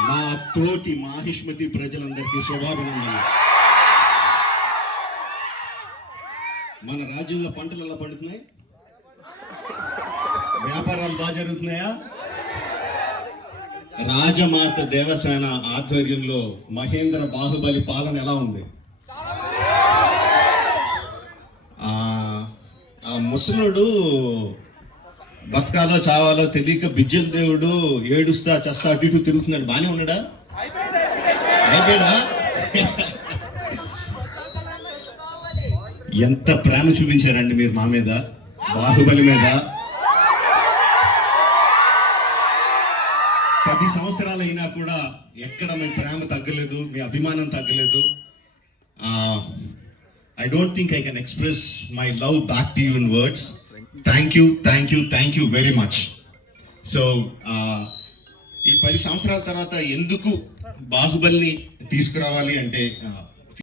నా తోటి మాహిష్మతి ప్రజలందరికీ శుభాభినందనలు. మన రాజ్యంలో పంటలు ఎలా పండుతున్నాయి? వ్యాపారాలు బాగా జరుగుతున్నాయా? రాజమాత దేవసేన ఆధ్వర్యంలో మహేంద్ర బాహుబలి పాలన ఎలా ఉంది? ఆ ముసలుడు బతకాలో చావాలో తెలియక బిజ్జల దేవుడు ఏడుస్తా చస్తా అటు ఇటు తిరుగుతున్నాడు. బానే ఉన్నాడా? అయిపోయాడా? ఎంత ప్రేమ చూపించారండి మీరు మా మీద బాహుబలి మీద. పది సంవత్సరాలు అయినా కూడా ఎక్కడ మీ ప్రేమ తగ్గలేదు మీ అభిమానం తగ్గలేదు. I don't think I can express my love back to you in words thank you thank you thank you very much so ఈ పది సంవత్సరాల తర్వాత ఎందుకు బాహుబలిని తీసుకురావాలి అంటే